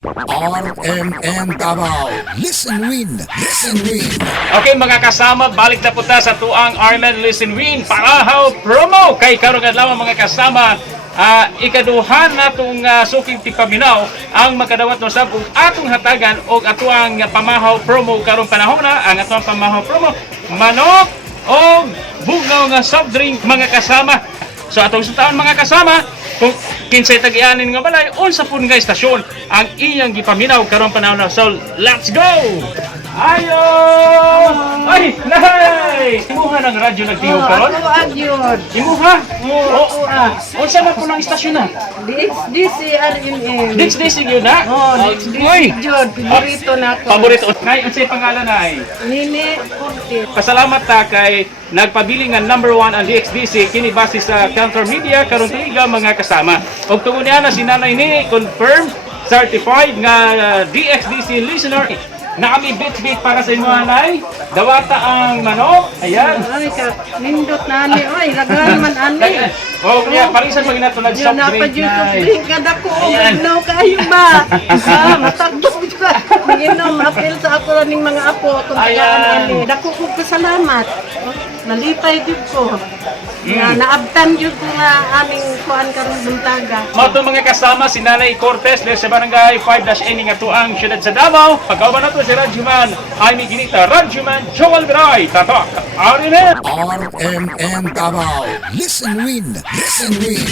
RMN Davao. Listen win. Listen win. Okay mga kasama, balik na punta sa tuang Armen Listen Win Parahaw promo kay karong adlaw mga kasama. Ikaduhan natong suking tipaminaw ang makadawat no sab ug atong hatagan og atuang pamahaw promo karong panahon na ang atuang pamahaw promo manok o bugaw nga soft drink mga kasama. So atong suntaon mga kasama kung kinsay tag-ianin nga balay unsa pud nga istasyon ang iyang gipaminaw karong panahon na. So let's go. Ayo! Ay, nahay! Imuha ng radyo nagtingog karon? Ako agyod. Imuha? Oo. Unsa na po ng istasyon na? DCRMM. Dix yun na? Uy! Jod, paborito na ako. Paborito. Nay, unsay pangalan na ay? Nini Cortez. Pasalamat ta kay nagpabili nga number 1 ang DXDC kini base sa Counter Media karon tiga mga kasama. Og tungod niya na si Nanay ni confirm certified nga DXDC listener. Na kami bit para sa inyo anay. Dawata ang manok. Ayan. Ay, ka, nindot na ani. Ay, lagyan man ani. Oh, kaya parisan mo ginato nag soft Yun na pa drink dyan na. soft drink. Kada ko, Ayan. no kayo ba? Matagdok ka. Minginom, apel sa ako ning mga apo. Kung tagaan Ayan. ani. Dako ko pasalamat. Nalipay dito ko. Naabtan dito ko nga aming kuan karong buntaga. Mato mga kasama si Nanay Cortez sa barangay 5-N nga tuang siyudad sa Davao. Pagkawan nato si Radyoman ay may ginita Radyoman Joel Viray. Tatak. Arinet. RMN Davao. Listen win. Listen win.